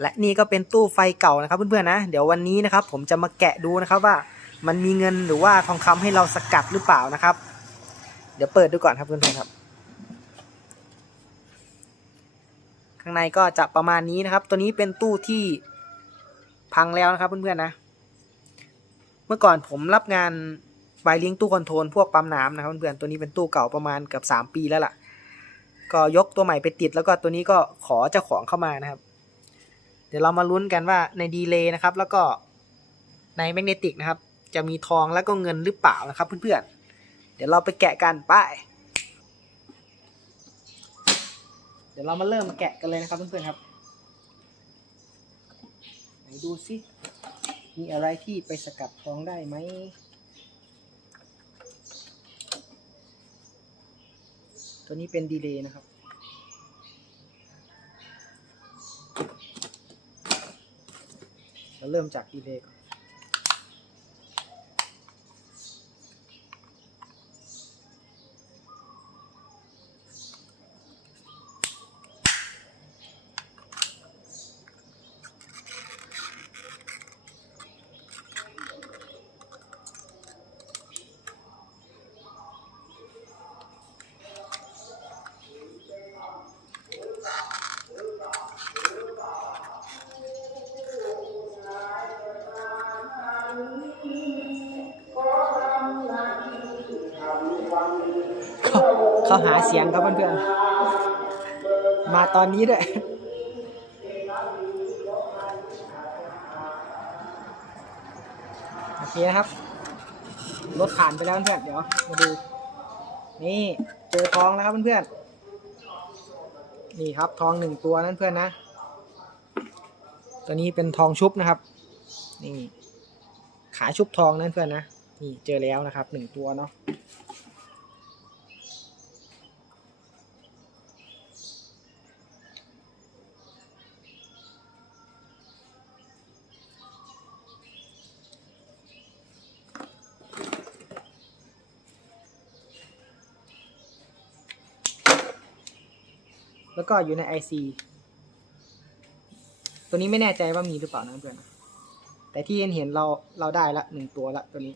และนี่ก็เป็นตู้ไฟเก่านะครับเพื่อนๆนะ เดี๋ยววันนี้นะครับผมจะมาแกะดูนะครับว่ามันมีเงินหรือว่าทองคำให้เราสกัดหรือเปล่านะครับ เดี๋ยวเปิดดูก่อนครับเพื่อนๆครับ ข้างในก็จะประมาณนี้นะครับ ตัวนี้เป็นตู้ที่พังแล้วนะครับเพื่อนๆนะ เมื่อก่อนผมรับงานใบเลี้ยงตู้คอนโทรลพวกปั๊มน้ำนะครับเพื่อนๆตัวนี้เป็นตู้เก่าประมาณเกือบสามปีแล้วล่ะ ก็ยกตัวใหม่ไปติดแล้วก็ตัวนี้ก็ขอเจ้าของเข้ามานะครับ เดี๋ยวเรามาลุ้นกันว่าในดีเลย์นะครับ แล้วก็ในแมกเนติกนะครับ จะมีทองแล้วก็เงินหรือเปล่านะครับเพื่อนๆ เดี๋ยวเราไปแกะกันไป เดี๋ยวเรามาเริ่มแกะกันเลยนะครับเพื่อนๆครับไหนดูสิมีอะไรที่ไปสกัดทองได้ไหมตัวนี้เป็นดีเลย์นะครับ เราเริ่มจากดีเลย์ก่อน เสียงครับเพื่อนๆ มาตอนนี้ด้วยโอเคนะครับ รถผ่านไปแล้วเพื่อนเดี๋ยวมาดู นี่เจอทองแล้วครับเพื่อนๆ นี่ครับทองหนึ่งตัวนั่นเพื่อนนะ ตัวนี้เป็นทองชุบนะครับ นี่ ขายชุบทองนั่นเพื่อนนะ นี่เจอแล้วนะครับหนึ่งตัวเนาะ ก็อยู่ใน IC ตัวนี้ไม่แน่ใจว่ามีหรือเปล่านะเพื่อนแต่ที่เห็นเห็นเราเราได้ละหนึ่งตัวละตัวนี้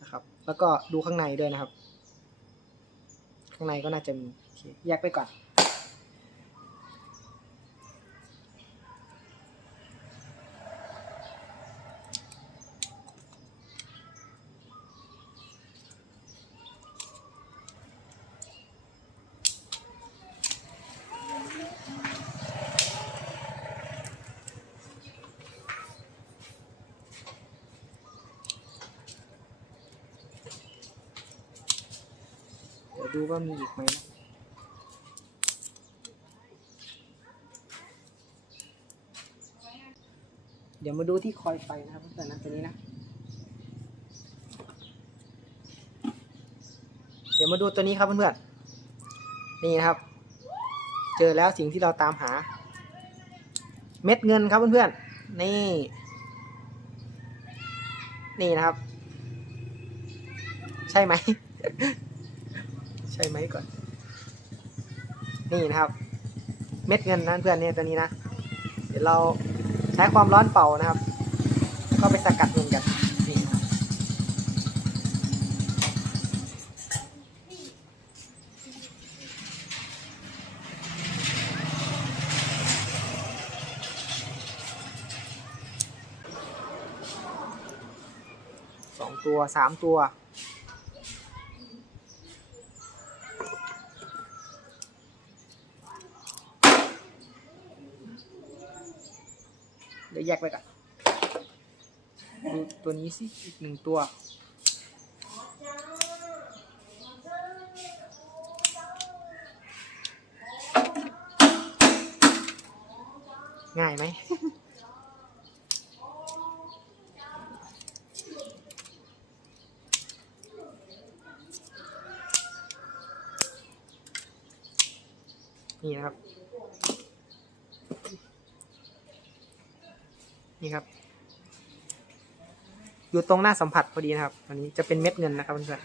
นะครับ แล้วก็ดูข้างในด้วยนะครับ ข้างในก็น่าจะมีอเคแยกไปก่อน ว่ามีอีกไหมนะเดี๋ยวมาดูที่คอยไฟนะครับเพื่อนๆนตัวนี้นะ เดี๋ยวมาดูตัวนี้ครับเพื่อนๆ นี่นะครับ เจอแล้วสิ่งที่เราตามหา เม็ดเงินครับเพื่อนๆ นี่ นี่นะครับ ใช่ไหม ใช่ไหมก่อน นี่นะครับ เม็ดเงินนะเพื่อนเนี่ยตัวนี้นะ เดี๋ยวเราใช้ความร้อนเป่านะครับ ก็ไปสกัดเงินกันนี่สองตัวสามตัว เดี๋ยวแยกไปก่อนดูตัวนี้สิอีกหนึ่งตัว ง่ายไหม นี่นะครับ นี่ครับ อยู่ตรงหน้าสัมผัสพอดีนะครับอันนี้จะเป็นเม็ดเงินนะครับเพื่อนๆ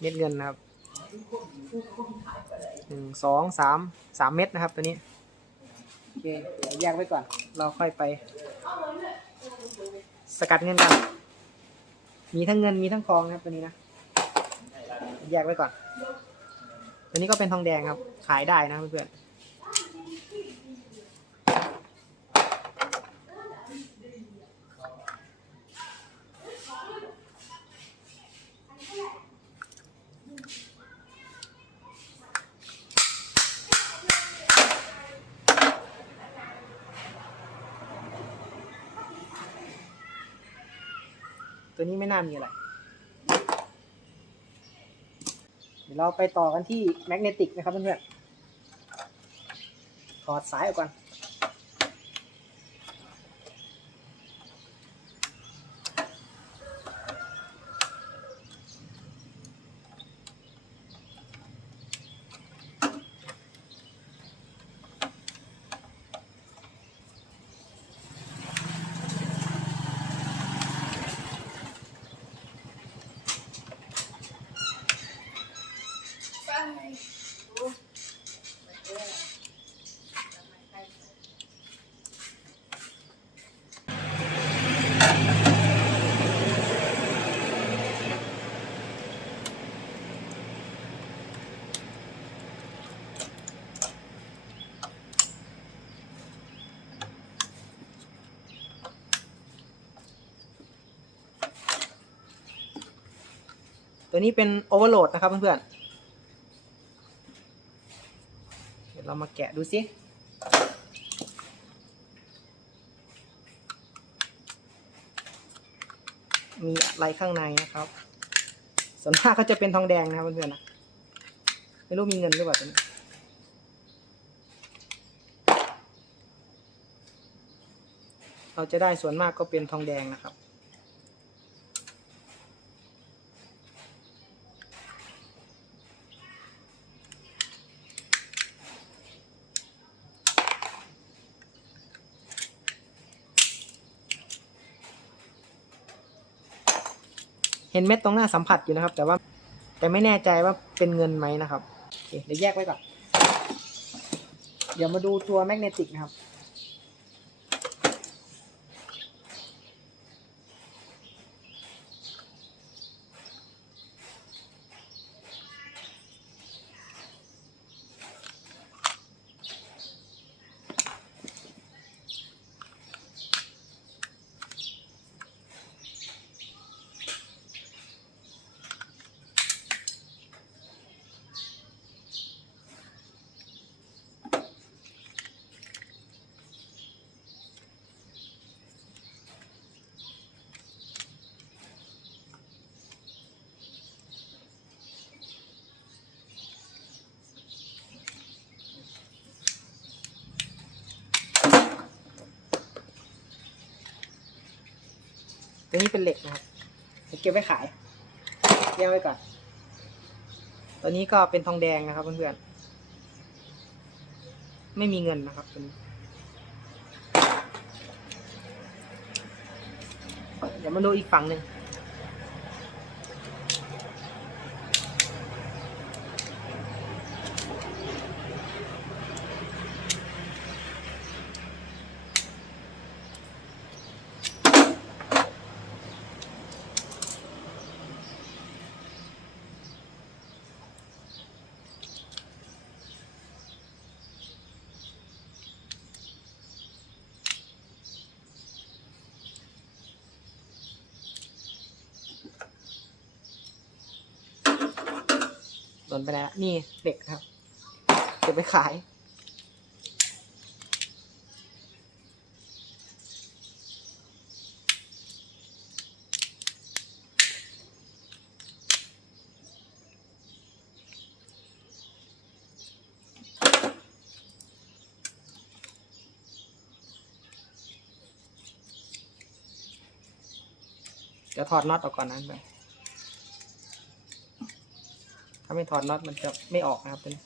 เม็ดเงินนะครับหนึ่งสองสามสามเม็ดนะครับตัวนี้โอเคเดี๋ยวแยกไว้ก่อน เราค่อยไป สกัดเงินกัน มีทั้งเงินมีทั้งทองนะครับตัวนี้นะแยกไว้ก่อน ตัวนี้ก็เป็นทองแดงครับ ขายได้นะเพื่อนๆ นี้ไม่น่ามีอะไร เดี๋ยวเราไปต่อกันที่แมกเนติกนะครับเพื่อนๆถอดสายออกก่อน ตัวนี้เป็นโอเวอร์โหลดนะครับเพื่อนๆ เดี๋ยวเรามาแกะดูสิมีอะไรข้างในนะครับส่วนมากก็จะเป็นทองแดงนะครับเพื่อนๆนะไม่รู้มีเงินหรือเปล่าตัวนี้เราจะได้ส่วนมากก็เป็นทองแดงนะครับ เห็นเม็ดตรงหน้าสัมผัสอยู่นะครับ แต่ว่าแต่ไม่แน่ใจว่าเป็นเงินไหมนะครับโอเคเดี๋ยวแยกไว้ก่อนเดี๋ยวมาดูตัวแมกเนติกนะครับ อันนี้เป็นเหล็กนะครับเก็บไว้ขายเยกไว้ก่อนตัวนี้ก็เป็นทองแดงนะครับเพื่อนๆไม่มีเงินนะครับตัวนี้เดี๋ยวมาดูอีกฝั่งหนึ่ง นไปแล้ว นี่เด็กครับเก็บไปขาย เดี๋ยวถอดน็อตออกก่อนนะไป ถ้า ไม่ถอดน็อตมันจะไม่ออกนะครับตัวนี้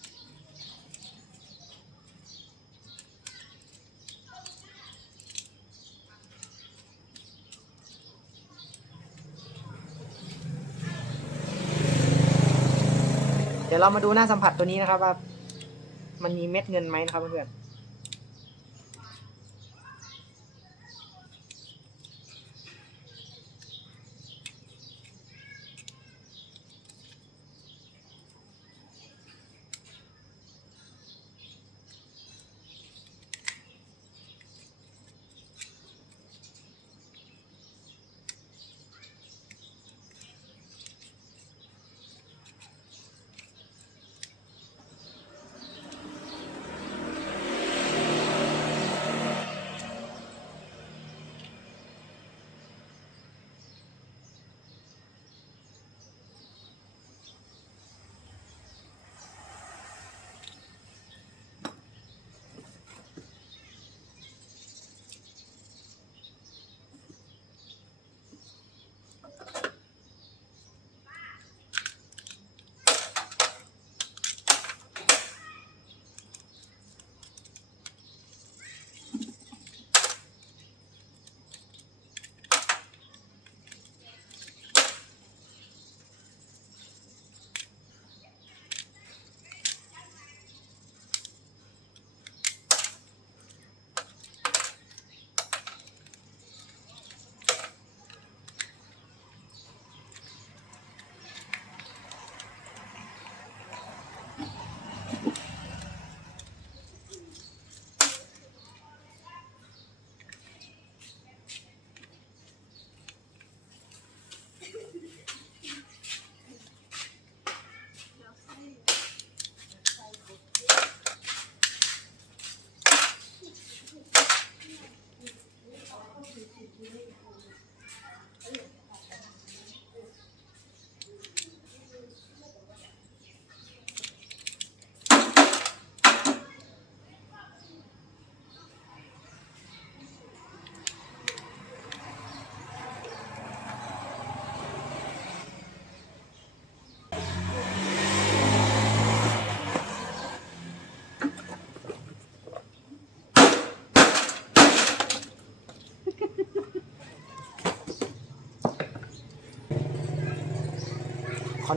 เดี๋ยวเรามาดูหน้าสัมผัสตัวนี้นะครับว่า มันมีเม็ดเงินไหมนะครับเพื่อน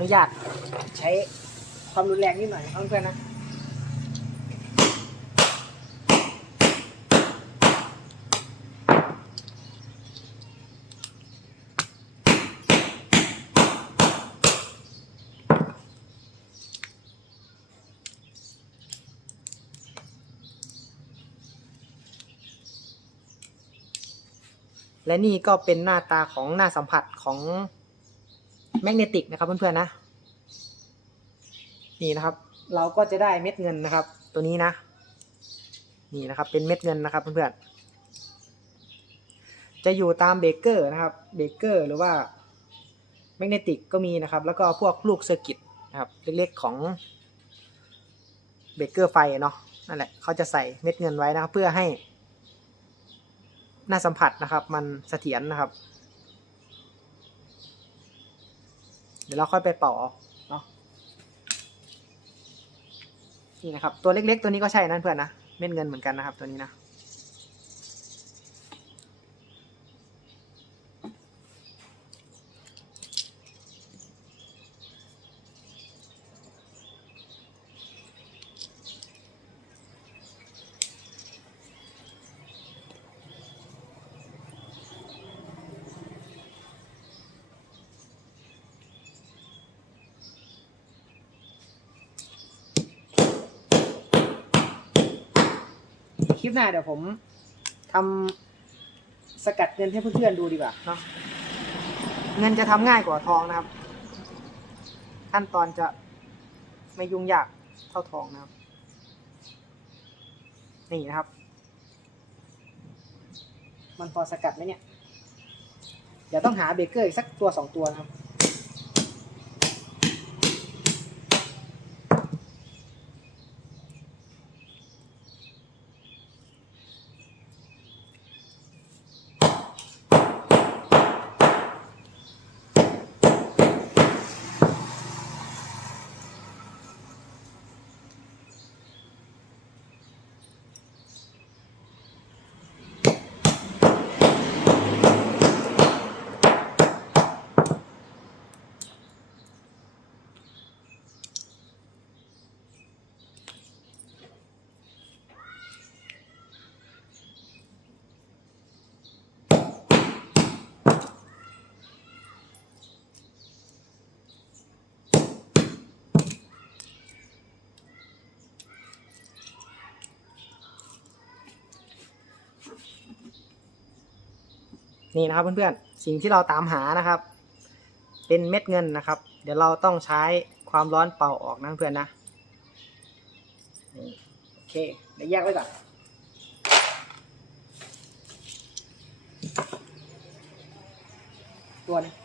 นุญาต ใช้ความรุนแรงนิดหน่อยเพื่อนๆนะและนี่ก็เป็นหน้าตาของหน้าสัมผัสของ แมกเนติกนะครับเพื่อนๆนะ นี่นะครับ เราก็จะได้เม็ดเงินนะครับ ตัวนี้นะ นี่นะครับ เป็นเม็ดเงินนะครับเพื่อนๆจะอยู่ตามเบเกอร์นะครับเบเกอร์หรือว่าแมกเนติกก็มีนะครับ แล้วก็พวกลูกเซอร์กิตนะครับ เล็กๆของเบเกอร์ไฟเนาะนั่นแหละเขาจะใส่เม็ดเงินไว้นะครับ เพื่อให้หน้าสัมผัสนะครับ มันเสถียรนะครับ เดี๋ยวเราค่อยไปเป่าเอาเนาะนี่นะครับ ตัวเล็กๆ ตัวนี้ก็ใช่นั่นเพื่อนนะเม็ดเงินเหมือนกันนะครับ ตัวนี้นะ ปหน้าเดี๋ยวผมทำสกัดเงินให้เพื่อนๆดูดีกว่าเนาะเงินจะทำง่ายกว่าทองนะครับ ขั้นตอนจะไม่ยุ่งยากเท่าทองนะครับ นี่นะครับ มันพอสกัดไหมเนี่ย เดี๋ยวต้องหาเบเกอร์อีกสักตัวสองตัวนะครับ นี่นะครับเพื่อนๆ สิ่งที่เราตามหานะครับ เป็นเม็ดเงินนะครับ เดี๋ยวเราต้องใช้ความร้อนเป่าออกนะเพื่อนนะโอเคเดี๋ยวแยกไว้ก่อนตัวนี้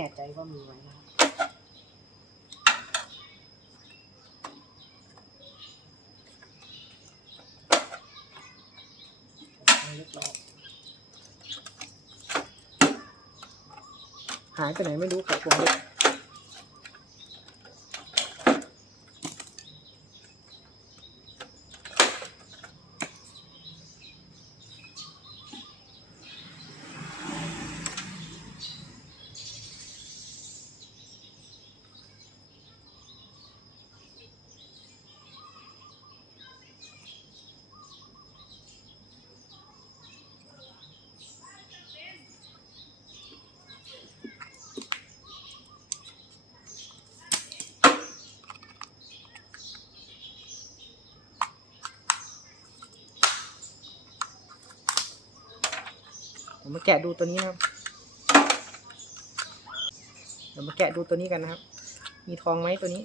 น่ใจว่ามีไหมนะครับหายไปไหนไม่รู้ครับผมเลย มาแกะดูตัวนี้นะครับ เดี๋ยวมาแกะดูตัวนี้กันนะครับ มีทองไหมตัวนี้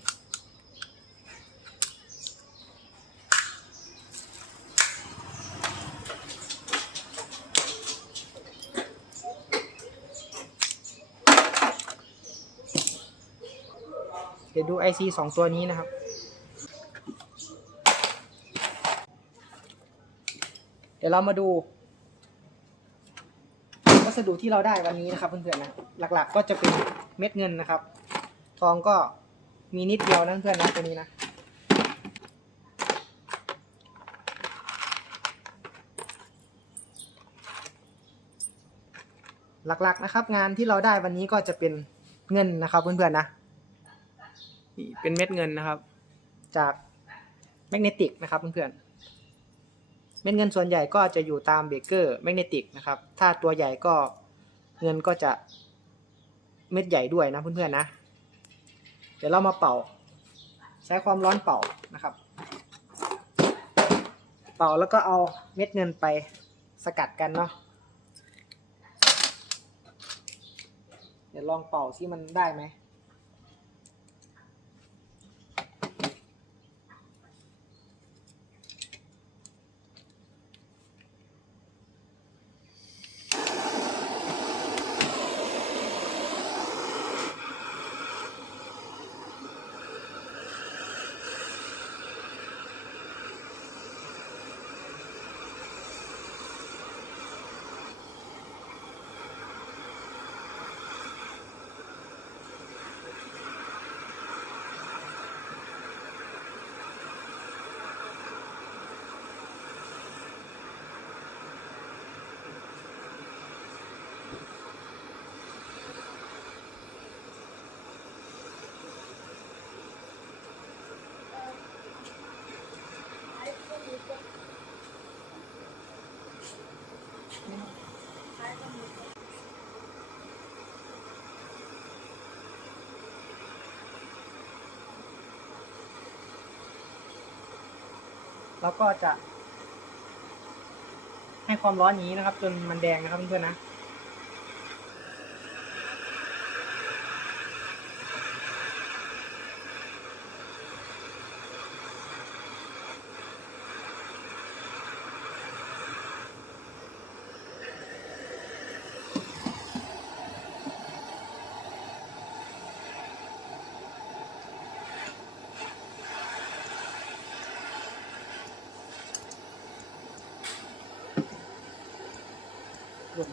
เดี๋ยวดู IC สองตัวนี้นะครับเดี๋ยวเรามาดู สดุที่เราได้วันนี้นะครับเพื่อนๆนะหลักๆก็จะเป็นเม็ดเงินนะครับ ทองก็มีนิดเดียวนะเพื่อนนะตัวนี้นะหลักๆนะครับ งานที่เราได้วันนี้ก็จะเป็นเงินนะครับเพื่อนๆนะเป็นเม็ดเงินนะครับ จากแมกเนติกนะครับเพื่อนๆ เม็ดเงินส่วนใหญ่ก็จะอยู่ตามเบเกอร์แมกเนติกนะครับ ถ้าตัวใหญ่ก็เงินก็จะเม็ดใหญ่ด้วยนะเพื่อนๆนะ เดี๋ยวเรามาเป่า ใช้ความร้อนเป่านะครับ เป่าแล้วก็เอาเม็ดเงินไปสกัดกันเนาะเดี๋ยวลองเป่าซิมันได้ไหม แล้วก็จะ ให้ความร้อนนี้นะครับ จนมันแดงนะครับเพื่อนๆนะ หลุ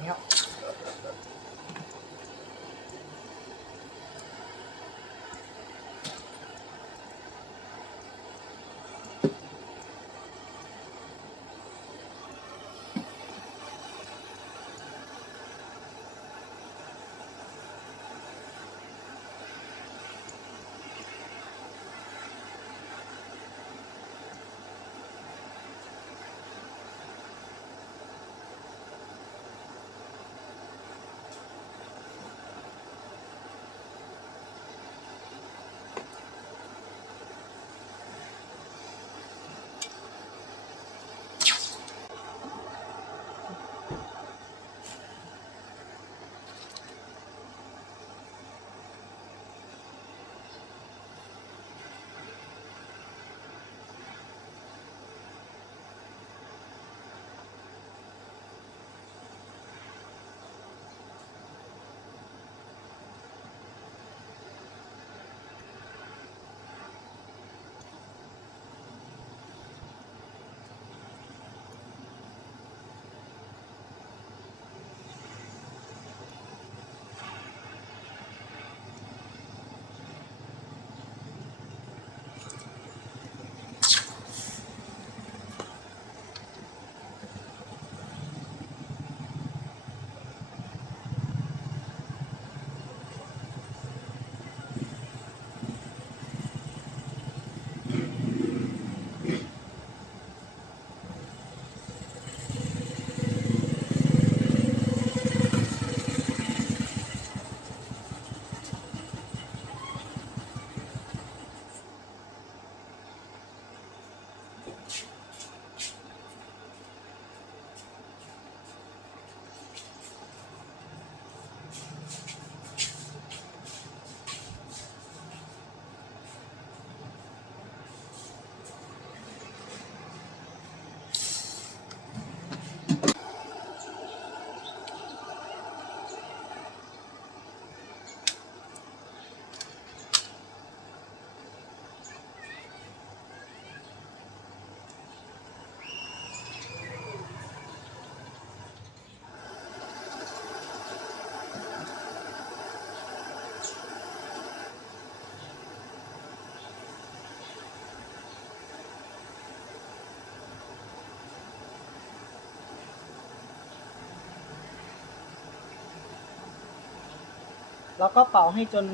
แล้วก็เป่าให้จน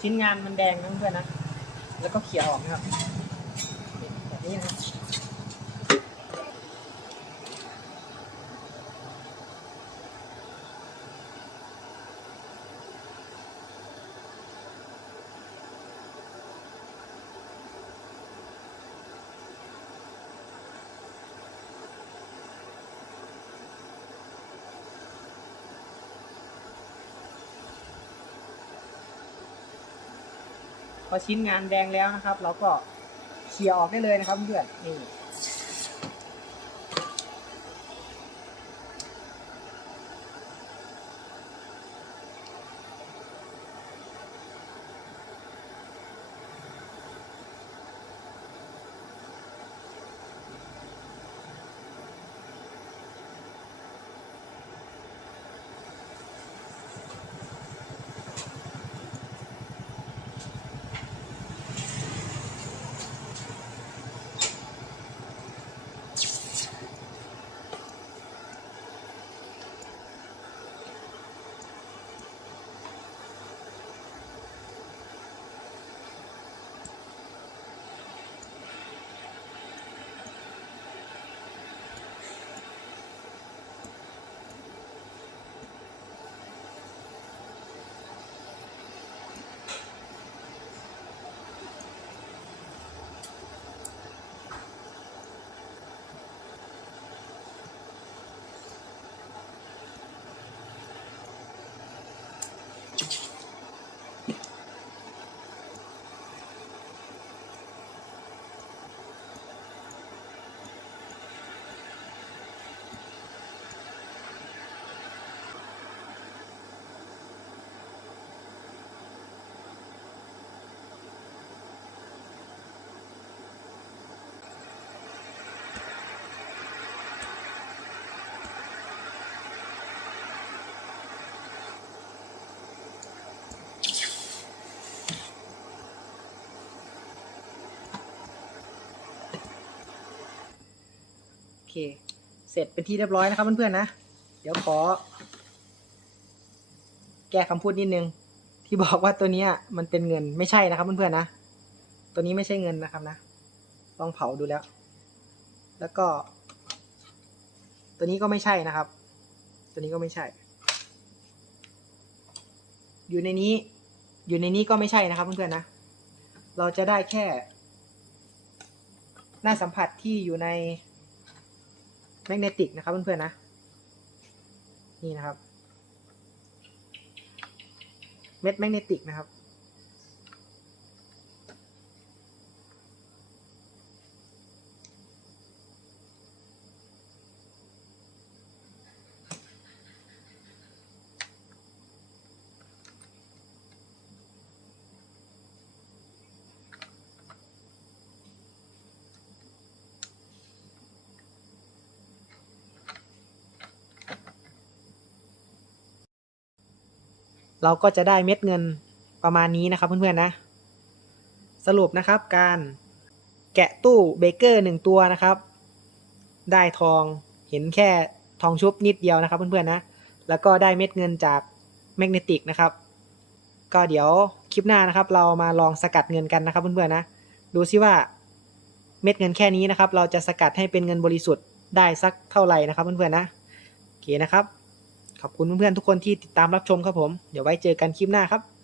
ชิ้นงานมันแดงนะเพื่อนๆนะ แล้วก็เขี่ยออกนะครับแบบนี้นะครับ พอชิ้นงานแดงแล้วนะครับ เราก็เคลียร์ออกได้เลยนะครับเพื่อนนี่ เคเสร็จเป็นที่เรียบร้อยนะครับเพื่อนๆนะ เดี๋ยวขอ แก้คำพูดนิดนึง ที่บอกว่าตัวนี้มันเป็นเงินไม่ใช่นะครับเพื่อนๆนะ ตัวนี้ไม่ใช่เงินนะครับนะ ลองเผาดูแล้ว แล้วก็ ตัวนี้ก็ไม่ใช่นะครับ ตัวนี้ก็ไม่ใช่ อยู่ในนี้ อยู่ในนี้ก็ไม่ใช่นะครับเพื่อนๆนะ เราจะได้แค่ หน้าสัมผัสที่อยู่ใน แมกเนติกนะครับเพื่อนๆนะ นี่นะครับ เม็ดแมกเนติกนะครับ เราก็จะได้เม็ดเงินประมาณนี้นะครับเพื่อนๆนะ สรุปนะครับการแกะตู้เบเกอร์หนึ่งตัวนะครับ ได้ทองเห็นแค่ทองชุบนิดเดียวนะครับเพื่อนๆนะ แล้วก็ได้เม็ดเงินจากแมกเนติกนะครับ ก็เดี๋ยวคลิปหน้านะครับ เรามาลองสกัดเงินกันนะครับเพื่อนๆนะ ดูซิว่าเม็ดเงินแค่นี้นะครับ เราจะสกัดให้เป็นเงินบริสุทธิ์ได้สักเท่าไหร่นะครับเพื่อนๆนะโอเคนะครับ ขอบคุณเพื่อนๆทุกคนที่ติดตามรับชมครับผม เดี๋ยวไว้เจอกันคลิปหน้าครับ